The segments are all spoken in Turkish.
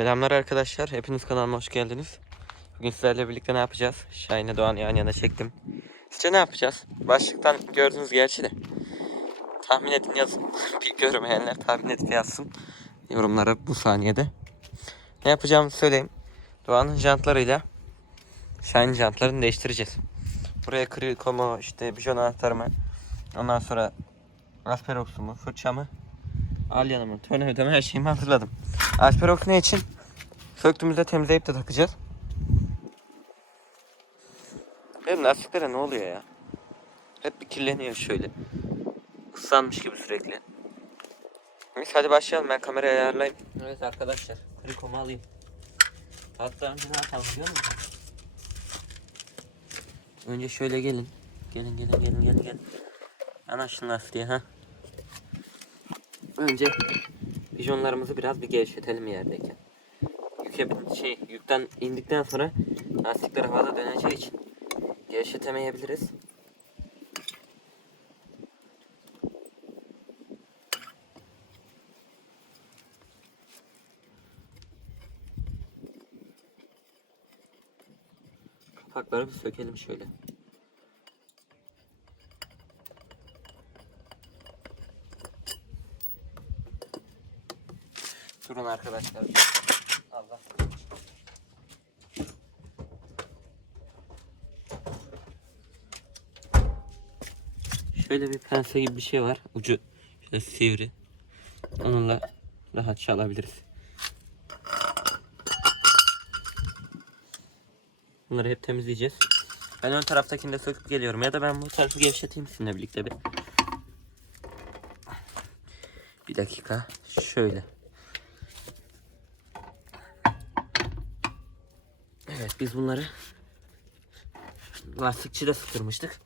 Selamlar arkadaşlar. Hepiniz kanalıma hoş geldiniz. Bugün sizlerle birlikte ne yapacağız? Şahin'le Doğan yan yana çektim. Sizce ne yapacağız? Başlıktan gördünüz gerçi de. Tahmin edin yazın. Bir görmeyenler tahmin edip yazsın. Yorumlara bu saniyede. Ne yapacağımı söyleyeyim. Doğan'ın jantlarıyla Şahin'in jantlarını değiştireceğiz. Buraya krikomu, işte bijon anahtarımı, ondan sonra asperoksumu, fırçamı, alyanımı, tornavidamı her şeyimi hazırladım. Asperox ne için? Söktüğümüzde temizleyip de takacağız. Benim lastiklere ne oluyor ya? Hep bir kirleniyor şöyle. Islanmış gibi sürekli. Neyse hadi başlayalım ben kamerayı ayarlayayım. Evet arkadaşlar krikomu alayım. Hatta önce ne yapalım biliyor musun? Önce şöyle gelin. Gelin gelin gelin gelin gelin. Yanaşın lastiğe ha. Önce pijonlarımızı biraz bir gevşetelim yerdeyken. Yüke şey yükten indikten sonra lastikler havada döneceği için gevşetemeyebiliriz. Kapakları bir sökelim şöyle. Durun arkadaşlar. Allah. Şöyle bir pense gibi bir şey var. Ucu şöyle sivri. Onunla rahatça alabiliriz. Bunları hep temizleyeceğiz. Ben ön taraftakini de söküp geliyorum. Ya da ben bu tarafı gevşeteyim sizinle birlikte bir. Bir dakika. Şöyle. Evet biz bunları lastikçide sıkırmıştık.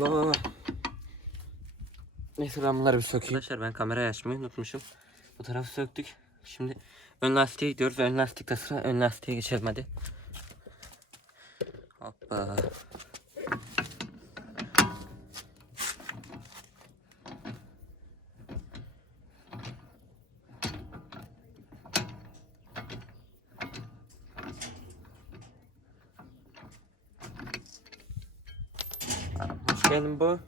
Allah. Neyse ben bunları bir sökeyim. Arkadaşlar ben kamerayı açmayı unutmuşum. Bu tarafı söktük. Şimdi ön lastiğe gidiyoruz. Ön lastikte sıra ön lastiğe geçelim hadi. Hoppa. Geldin bu.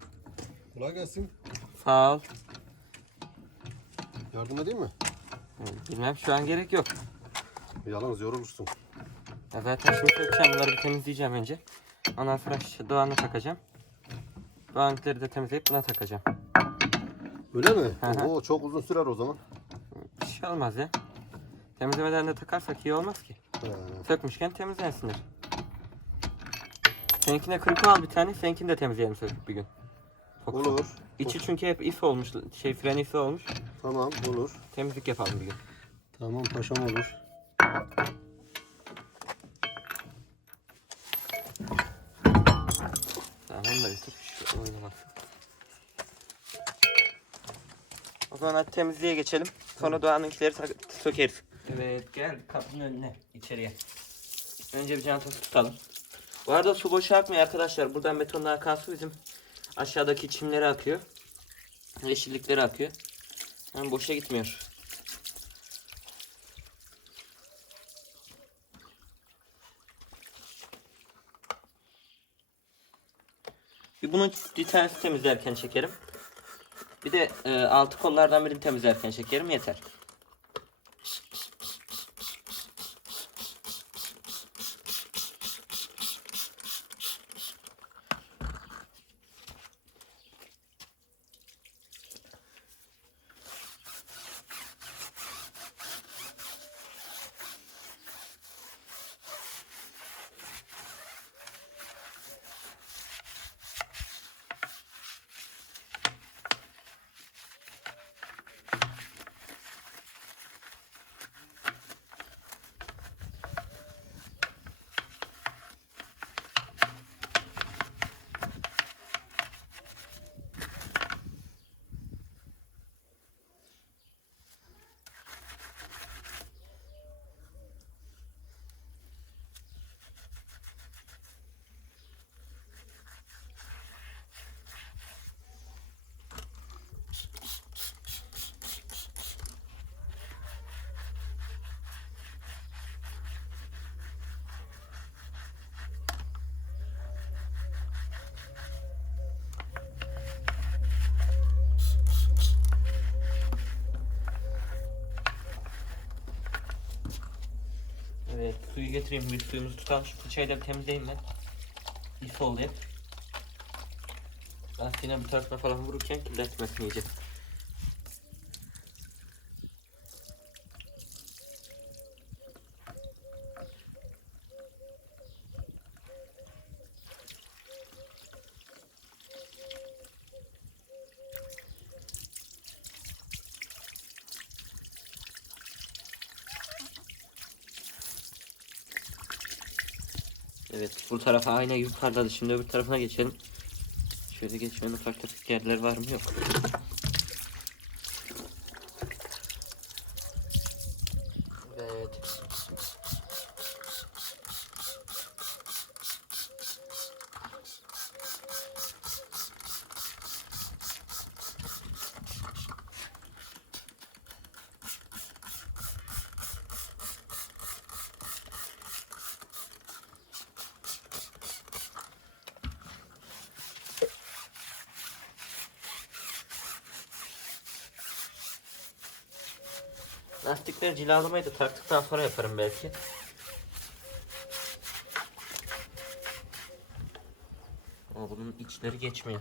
Kolay gelsin. Sağ ol. Yardım edeyim mi? Bilmem şu an gerek yok. Yalnız yorulursun. Ya zaten şimdi sökeceğim bunları bir temizleyeceğim önce. Ondan sonra şu Doğan'ı takacağım. Doğan'ınkileri de temizleyip buna takacağım. Öyle mi? Hı hı. Oo çok uzun sürer o zaman. Bir şey olmaz ya. Temizlemeden de takarsak iyi olmaz ki. He. Sökmüşken temizlensinler. Seninkine kırık al bir tane, seninkini de temizleyelim söküp bir gün. Fokusu. Olur. İçi çünkü hep is olmuş, şey fren isi olmuş. Tamam olur. Temizlik yapalım bir gün. Tamam paşam olur. Tamam da götür. Şu oynamasın. O zaman hadi temizliğe geçelim. Sonra Doğan'ınkileri tak- sökeriz. Evet gel kapının önüne içeriye. Önce bir cantası tutalım. Bu arada su boşa akmıyor arkadaşlar. Buradan betonla akan su bizim aşağıdaki çimlere akıyor. Yeşilliklere akıyor. Yani boşa gitmiyor. Bir bunu bir tanesi temizlerken çekerim. Bir de e, altı kollardan birini temizlerken çekerim yeter. Getireyim. Bir suyumuzu tutalım. Şu fırçayı da bir temizleyeyim ben. İyi oldu hep. Lastiğine bir tarafına falan vururken kirletmesin iyice. Evet bu tarafa gibi parladı. Şimdi öbür tarafına geçelim. Şöyle geçmenin tefek yerler var mı yok. Evet. Lastikleri cilalamayı da taktıktan sonra yaparım belki. Ama bunun içleri geçmiyor.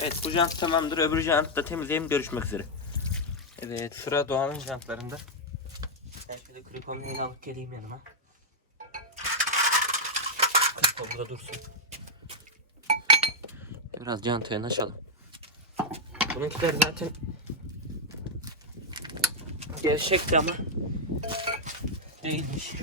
Evet bu jant tamamdır. Öbür jantı da temizleyeyim. Görüşmek üzere. Evet sıra Doğan'ın jantlarında. Ben şöyle krikonunu alıp geleyim yanıma. Krikon burada dursun. Biraz jantaya açalım. Bununkiler zaten gevşekti ama değilmiş.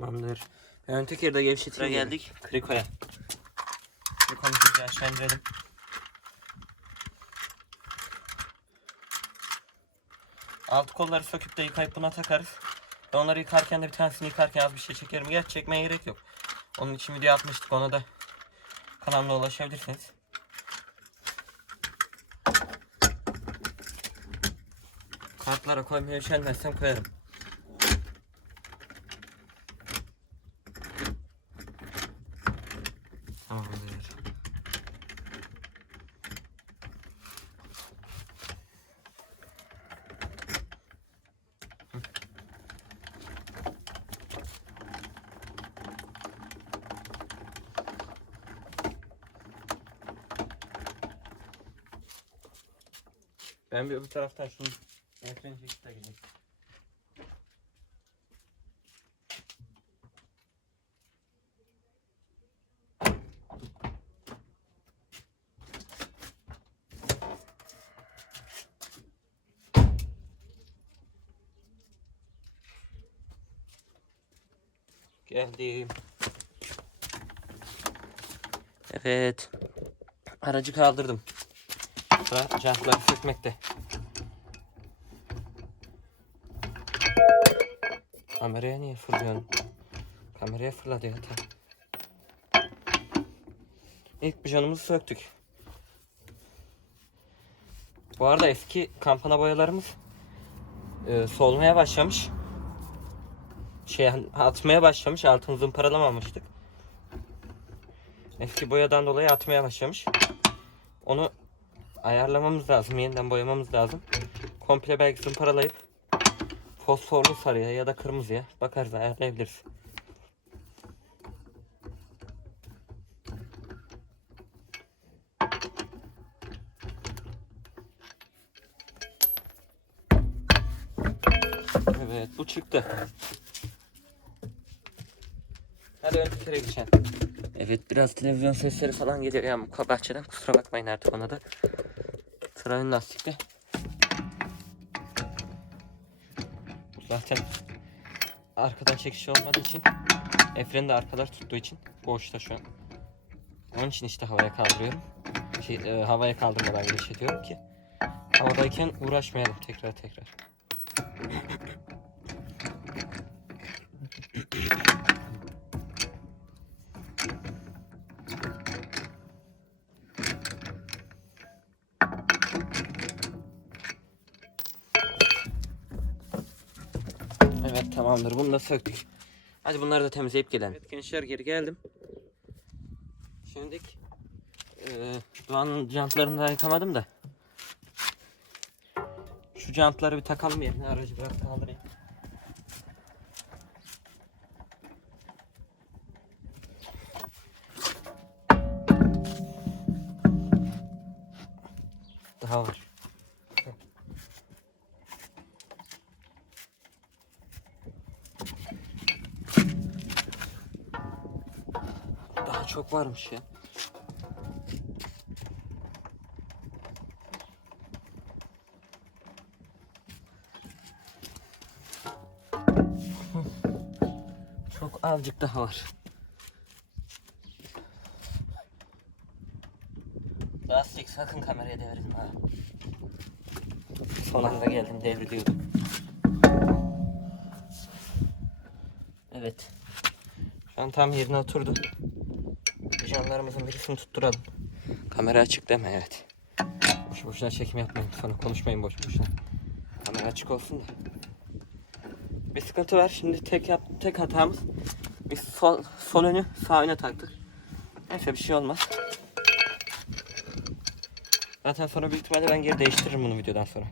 Tamamdır. Ön tekeri de gevşetire geldik. Krikoya. Krikomuzu bir aşağı indirelim. Alt kolları söküp de yıkayıp buna takarız. Ve onları yıkarken de bir tanesini yıkarken az bir şey çekerim. Gerçi çekmeye gerek yok. Onun için video atmıştık. Ona da kanalımda ulaşabilirsiniz. Kartlara koymaya üşenmezsem koyarım. Tamamdır. Ben bir öbür taraftan şunu ekran çekip geleyim. Geldim. Evet. Aracı kaldırdım. Sıra jantları sökmekte. Kameraya niye fırlıyorsun? Kameraya fırladı ya ta. İlk bijonumuzu söktük. Bu arada eski kampana boyalarımız e, solmaya başlamış. Şey atmaya başlamış. Altını zımparalamamıştık. Eski boyadan dolayı atmaya başlamış. Onu ayarlamamız lazım. Yeniden boyamamız lazım. Komple belki zımparalayıp fosforlu sarıya ya da kırmızıya bakarız ayarlayabiliriz. Evet bu çıktı. Hadi ön tekere geçelim. Evet biraz televizyon sesleri falan geliyor ya bu bahçeden kusura bakmayın artık ona da. Ön lastikte. Zaten arkadan çekiş olmadığı için Efren de arkalar tuttuğu için boşta şu an. Onun için işte havaya kaldırıyorum. Şey, e, havaya kaldırmadan giriş ediyorum ki havadayken uğraşmayalım tekrar tekrar. Tamamdır. Bunu da söktük. Hadi bunları da temizleyip gelelim. Evet gençler geri geldim. Şimdi e, Doğan'ın jantlarını da yıkamadım da. Şu jantları bir takalım yerine. Aracı biraz kaldırayım. Daha var. Daha çok varmış ya. Çok azıcık daha var. Lastik sakın kameraya devirme ha. Son anda geldim devriliyordum. Evet. Şu an tam yerine oturdu. Janlarımızın birisini tutturalım. Kamera açık deme evet. Boşu boşuna çekim yapmayın sonra konuşmayın boş boşuna. Kamera açık olsun da. Bir sıkıntı var şimdi tek yap tek hatamız. Biz sol, sol önü sağ öne taktık. Neyse bir şey olmaz. Zaten sonra büyük ihtimalle ben geri değiştiririm bunu videodan sonra.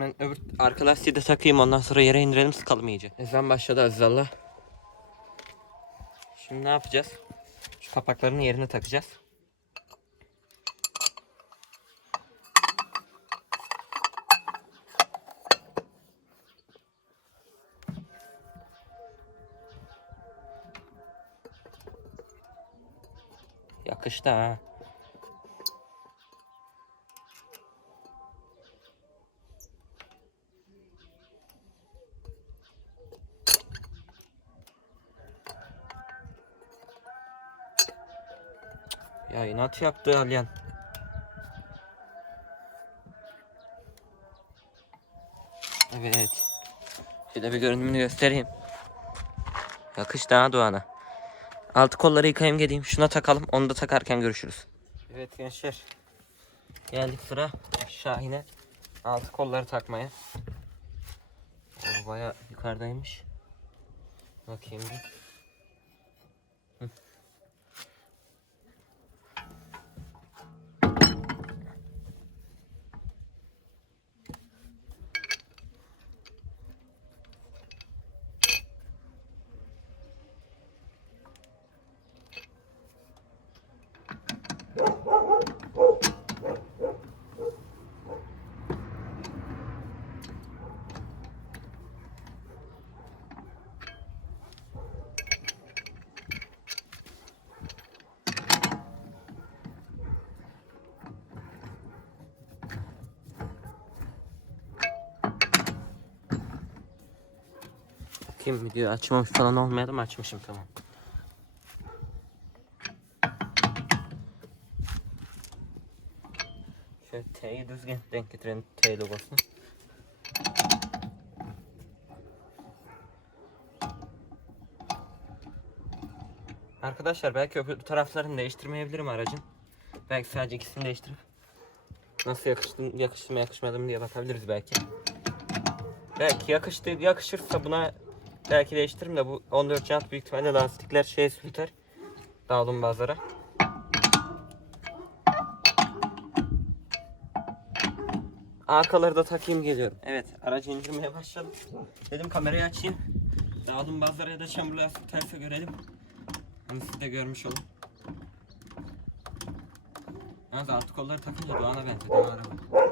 Ben öbür arka lastiği de takayım ondan sonra yere indirelim sıkalım iyice. Ezan başladı Azizallah. Şimdi ne yapacağız? Şu kapaklarını yerine takacağız. Yakıştı ha. Ya inat yaptı Alyan. Evet. Şöyle bir görünümünü göstereyim. Yakıştı ha Doğan'a. Altı kolları yıkayayım geleyim. Şuna takalım. Onu da takarken görüşürüz. Evet gençler. Geldik sıra Şahin'e. Altı kolları takmaya. O baya yukarıdaymış. Bakayım bir. Bakayım video açmamış falan olmayalım açmışım tamam. Şöyle T'yi düzgün denk getirelim T logosunu. Arkadaşlar belki öbür taraflarını değiştirmeyebilirim aracın. Belki sadece ikisini değiştirip nasıl yakıştı, yakıştı mı yakışmadı mı diye bakabiliriz belki. Belki yakıştı, yakışırsa buna belki değiştiririm de bu 14 jant büyük ihtimalle lastikler şeye sürter. Dağılım bazlara. Arkaları da takayım geliyorum. Evet aracı indirmeye başladım. Dedim kamerayı açayım. Dağılım bazlara ya da çamur lastik görelim. Hani siz de görmüş olun. Yalnız alt kolları takınca Doğan'a. Doğan araba.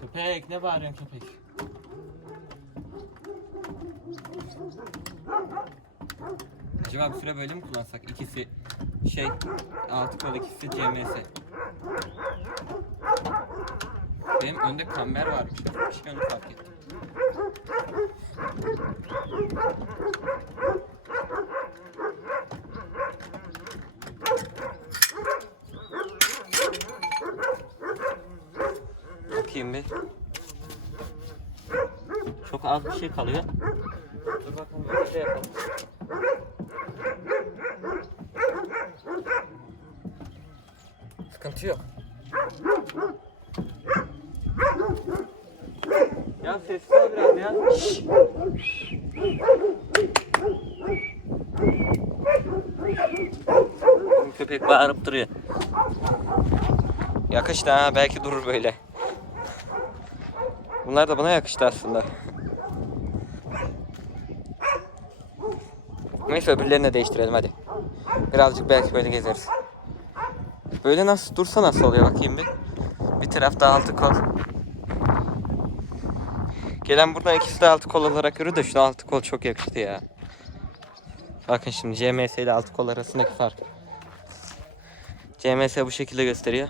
Köpek ne bağırıyorsun köpek? Acaba bir süre böyle mi kullansak? İkisi şey altı kol ikisi CMS. Benim önde kamber varmış. Bir şey onu fark ettim. Bakayım bir. Çok az bir şey kalıyor. Dur bakalım bir şey yapalım. Sıkıntı yok. Ya sessiz ol biraz ya. Köpek bağırıp duruyor. Yakıştı ha belki durur böyle. Bunlar da bana yakıştı aslında. Neyse öbürlerini de değiştirelim hadi. Birazcık belki böyle gezeriz. Böyle nasıl dursa nasıl oluyor bakayım bir. Bir tarafta altı kol. Gelen buradan ikisi de altı kol olarak yürü de şu altı kol çok yakıştı ya. Bakın şimdi CMS ile altı kol arasındaki fark. CMS bu şekilde gösteriyor.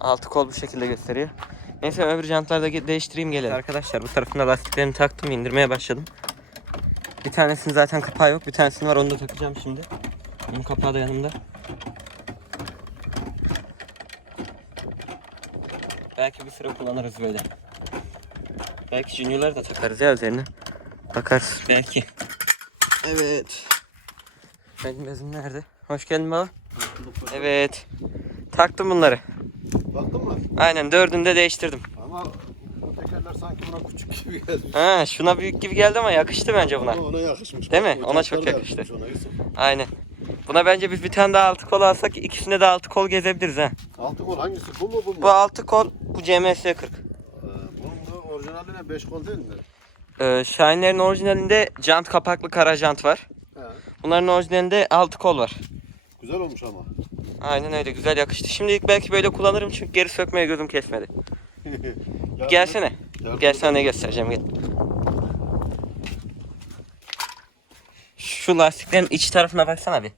Altı kol bu şekilde gösteriyor. Neyse öbür jantları da değiştireyim gelelim. Arkadaşlar bu tarafında lastiklerini taktım indirmeye başladım. Bir tanesinin zaten kapağı yok. Bir tanesinin var onu da takacağım şimdi. Bunun kapağı da yanımda. Belki bir süre kullanırız böyle. Belki Junior'ları da takarız ya üzerine. Bakarız belki. Evet. Benim bezim nerede? Hoş geldin baba. Evet. Taktım bunları. Baktın mı? Aynen dördünü de değiştirdim. Ama bu tekerler sanki buna küçük gibi geldi. Ha, şuna büyük gibi geldi ama yakıştı bence buna. Ama ona yakışmış. Değil mi? Ona çok yakıştı. Ona. Aynen. Buna bence biz bir tane daha altı kol alsak ikisinde de altı kol gezebiliriz ha. Altı kol hangisi? Bu mu bu mu? Bu altı kol, bu CMS 40. Orijinaline 5 kol değil mi? Ee, Shine'lerin orijinalinde jant kapaklı kara jant var. He. Bunların orijinalinde altı kol var. Güzel olmuş ama. Aynen öyle güzel yakıştı. Şimdilik belki böyle kullanırım çünkü geri sökmeye gözüm kesmedi. Yardım- Gelsene. yardım- Gel sana ne göstereceğim gel. Şu lastiklerin iç tarafına baksana bir.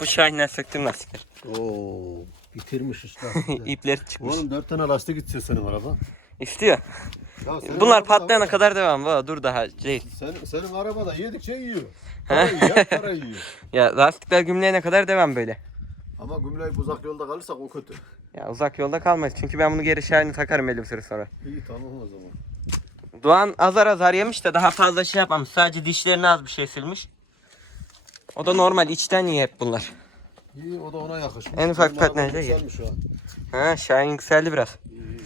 Bu Shine'den söktüğüm lastikler. Oo, bitirmiş işte. İpleri çıkmış. Oğlum 4 tane lastik istiyor senin araba. İstiyor. Ya senin Bunlar araba da patlayana kadar devam. Baba, dur daha değil. Senin, senin araba da yedikçe yiyor. Para yiyor, para yiyor. Ya lastikler gümleyene kadar devam böyle. Ama gümleyip uzak yolda kalırsak o kötü. Ya uzak yolda kalmayız. Çünkü ben bunu geri Shine'e takarım belli bir süre sonra. İyi tamam o zaman. Doğan azar azar yemiş de daha fazla şey yapmamış. Sadece dişlerini az bir şey silmiş. O da normal içten iyi hep bunlar. İyi o da ona yakışmış. En ufak Benim arabam patlayınca yükselmiş ha. Ha Shine yükseldi biraz. İyi iyi.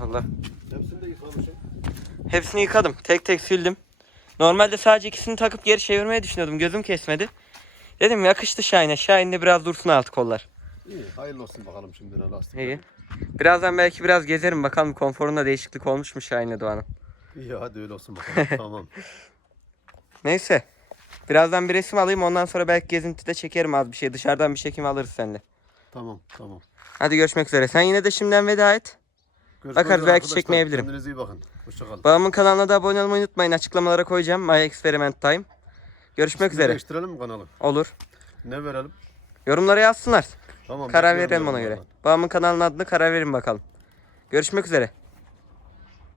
Allah. Hepsini de yıkamışım. Hepsini yıkadım. Tek tek sildim. Normalde sadece ikisini takıp geri çevirmeyi düşünüyordum. Gözüm kesmedi. Dedim yakıştı Shine'e. Shine'de biraz dursun alt kollar. İyi hayırlı olsun bakalım şimdi lastik. İyi. Birazdan belki biraz gezerim. Bakalım konforunda değişiklik olmuş mu Shine'e Doğan'ın. İyi hadi öyle olsun bakalım. tamam. Neyse. Birazdan bir resim alayım. Ondan sonra belki gezintide çekerim az bir şey. Dışarıdan bir çekim alırız seninle. Tamam tamam. Hadi görüşmek üzere. Sen yine de şimdiden veda et. Görüşmek Bakarız, üzere belki arkadaşlar. çekmeyebilirim. Kendinize iyi bakın. Hoşçakalın. Babamın kanalına da abone olmayı unutmayın. Açıklamalara koyacağım. My Experiment Time. Görüşmek üzere. Değiştirelim mi kanalı? Olur. Ne verelim? Yorumlara yazsınlar. Tamam. Karar bekliyorum verelim ona göre. Babamın kanalının adını karar verin bakalım. Görüşmek üzere.